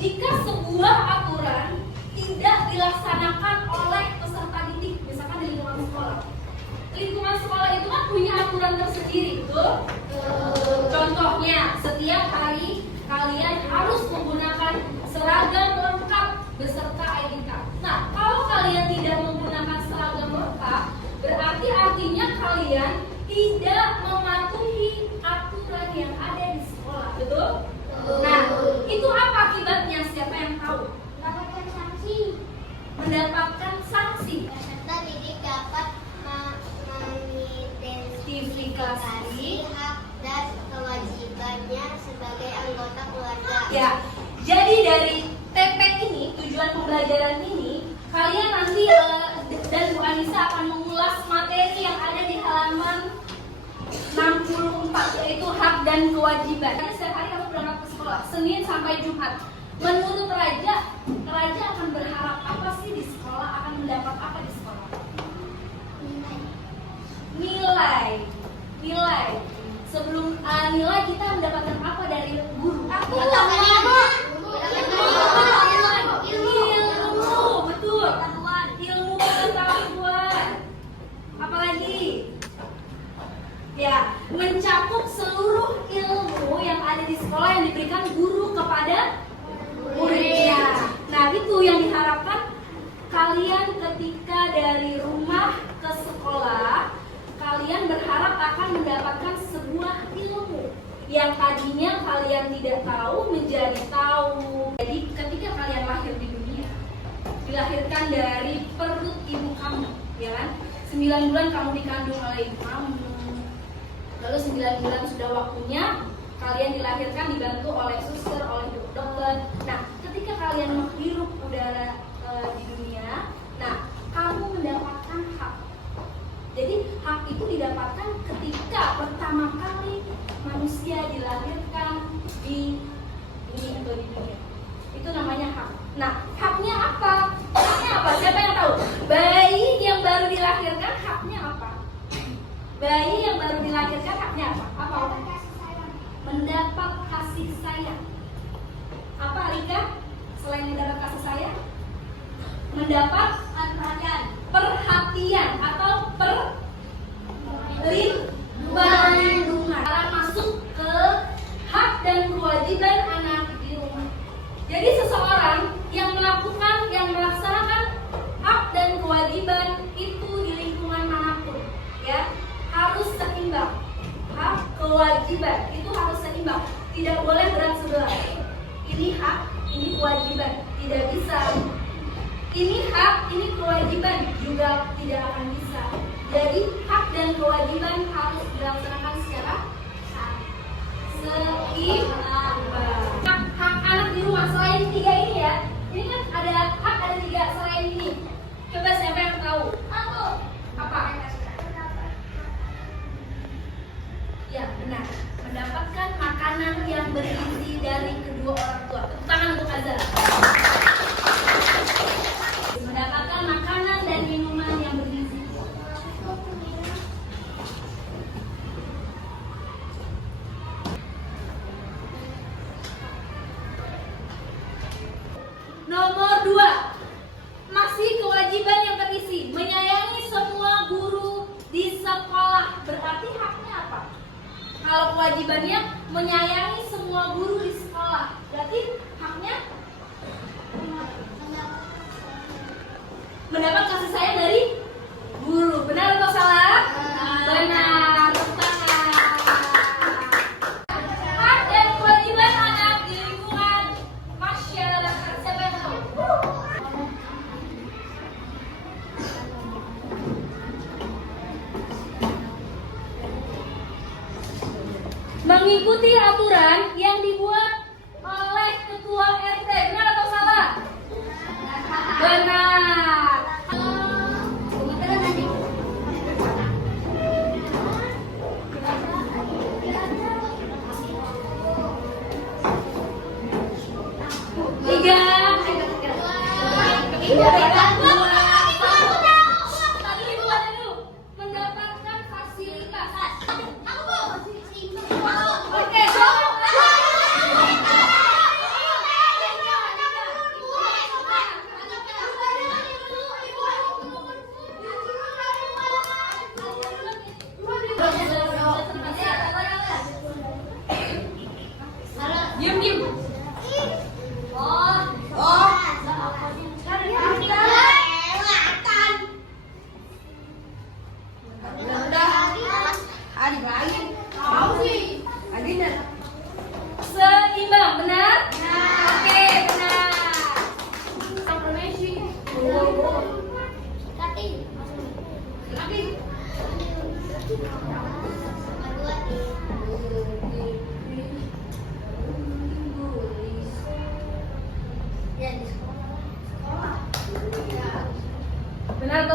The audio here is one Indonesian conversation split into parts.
jika sebuah aturan tidak dilaksanakan oleh peserta didik, misalkan di lingkungan sekolah. Lingkungan sekolah itu kan punya aturan tersendiri, betul? Contohnya, setiap hari kalian harus menggunakan seragam lengkap beserta ID card. Nah, kalau kalian tidak menggunakan seragam lengkap, berarti artinya kalian tidak mematuhi aturan yang ada di sekolah, betul? Nah, itu apa akibatnya? Siapa yang tahu? Mendapatkan sanksi. Mendapatkan sanksi. Peserta didik dapat mengidentifikasi hak dan kewajibannya sebagai anggota keluarga. Ya, jadi dari TP ini, tujuan pembelajaran ini, kalian nanti dan Bu Anissa akan mengulas materi yang ada di halaman 64, yaitu hak dan kewajiban. Setiap hari kamu berangkat ke sekolah, Senin sampai Jumat. Menurut Raja akan berharap apa sih di sekolah, akan mendapat apa di sekolah? Nilai. Sebelum nilai kita mendapatkan apa dari guru? Ilmu, betul. Ilmu pengetahuan. Apalagi? Ya, mencakup seluruh ilmu yang ada di sekolah yang diberikan guru kepada muridnya. Nah, itu yang diharapkan kalian ketika dari rumah ke sekolah, kalian berharap akan mendapatkan sebuah ilmu yang tadinya kalian tidak tahu menjadi tahu. Jadi ketika kalian lahir di dunia, dilahirkan dari perut ibu kamu, ya kan? 9 bulan kamu dikandung oleh ibu kamu. Lalu 9 bulan sudah waktunya kalian dilahirkan dibantu oleh suster, oleh dokter. Nah, ketika kalian menghirup udara di dunia, nah kamu mendapatkan hak. Jadi hak itu didapatkan ketika pertama kali manusia dilahirkan di bumi atau di dunia. Itu namanya hak. Nah, haknya apa? Haknya apa? Siapa yang tahu? Bayi yang baru dilahirkan haknya apa? Bayi yang baru dilahirkan haknya apa? Apa? Mendapat kasih sayang. Apa, Alika? Selain mendapat kasih sayang, mendapat perhatian atau perlindungan. Sekarang masuk ke hak dan kewajiban anak di rumah. Jadi seseorang yang melaksanakan hak dan kewajiban itu di lingkungan manapun, ya, harus seimbang. Hak kewajiban itu harus seimbang, tidak boleh berat sebelah. Ini hak, ini kewajiban, tidak bisa. Ini hak, ini kewajiban, juga tidak akan bisa. Jadi hak dan kewajiban harus dilaksanakan secara seimbang. Hak anak di rumah selain 3 ini ya. Ini kan ada hak, ada 3 selain ini. Coba siapa yang tahu? Aku. Apa? Ya, benar. Mendapatkan makanan yang bergizi dari kedua orang tua. Tepuk tangan untuk Azhar. Mendapatkan makanan dan minuman yang bergizi. Nomor 2, masih kewajiban yang terisi, menyayangi semua guru di sekolah. Berarti haknya apa? Kalau kewajibannya menyayangi semua guru di sekolah, berarti haknya mendapat kasih sayang dari guru. Benar atau salah? Benar. Hak dan kewajiban anak di lingkungan masyarakat. Siapa yang tahu? Mengikuti aturan yang dibuat oleh ketua RT. Benar atau salah? Benar. Mendapatkan fasilitas. Oke,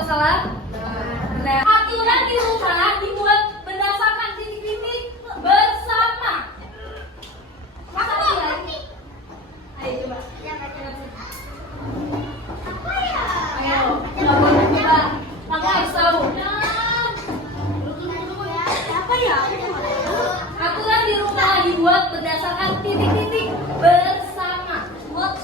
salah? Benar. Aturan di rumah dibuat berdasarkan titik-titik bersama. Masa lagi? Ayo coba. Apa ya? Ayo. Coba. Kamu harus tahu. Apa ya? Aturan di rumah dibuat berdasarkan titik-titik bersama. What?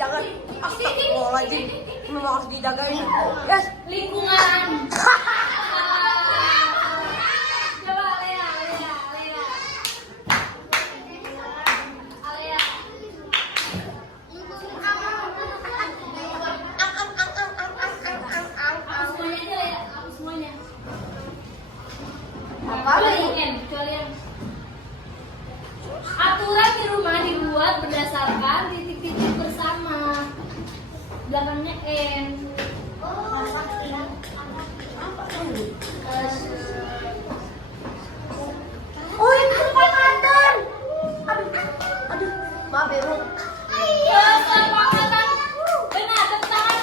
Jangan astagfirullahaladzim, memang harus dijagain. Yes. Lingkungan. Coba Lea. Alea. Hapus semuanya aja Lea, hapus semuanya. Apa Kecuali yang aturan di rumah dibuat berdasarkan titik-titik bersama. Belakangnya N. Oh, itu kesepakatan. Aduh, maaf ya, Bu. Kesepakatan. Benar, tepuk tangan.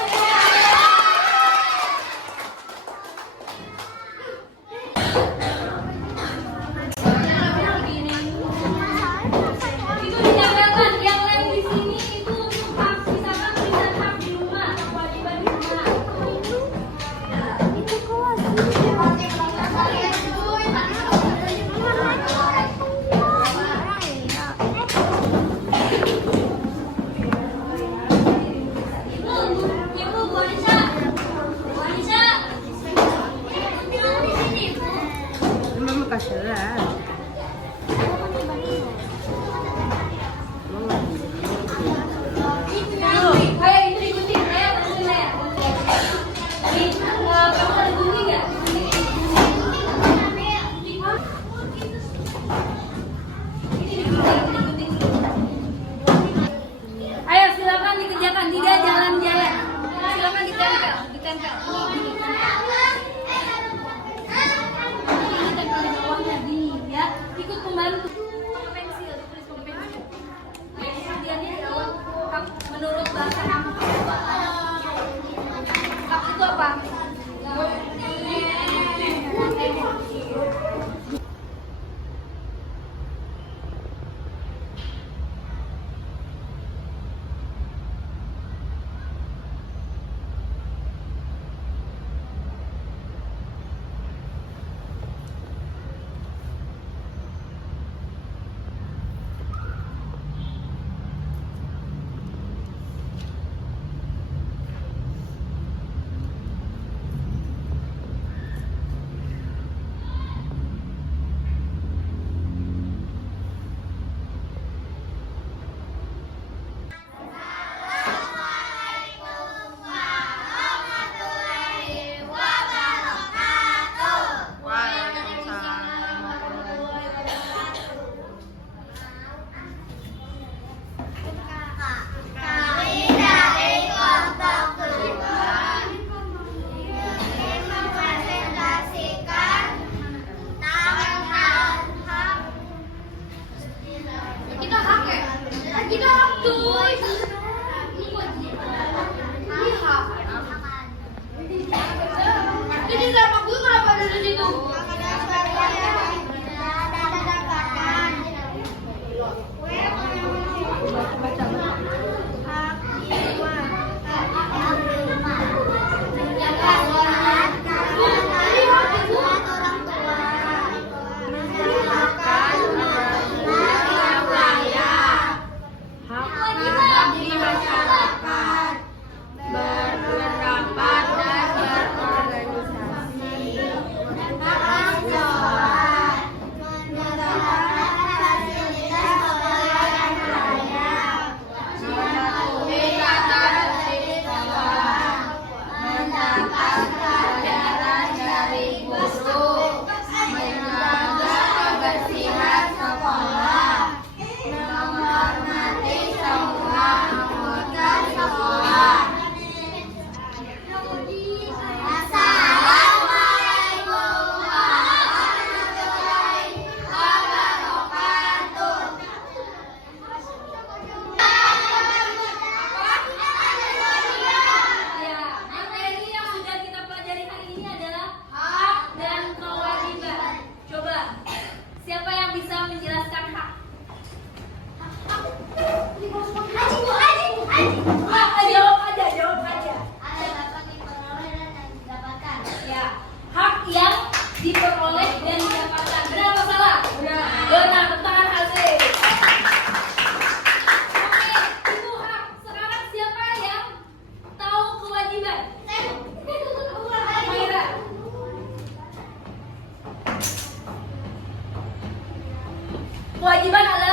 Itu dicatatkan yang lem di sini itu untuk hak, misalkan tulisan hak di rumah, kewajiban di rumah. Ibu, Bu Anissa. Bu Anissa. Di sini. Memang kasihan. Ayo itu digunting, Lea, bantuin Lea. Kamu ada gunting nggak? Ayo silakan dikerjakan, tidak jalan-jalan. Silakan ditempel. Ini tempel di bawahnya, gini ya. Ikut pembantu. Pakai pensil, ditulis pakai pensil. Kemudiannya di awal, menurut bahasa kamu. Hak itu apa? Kewajiban adalah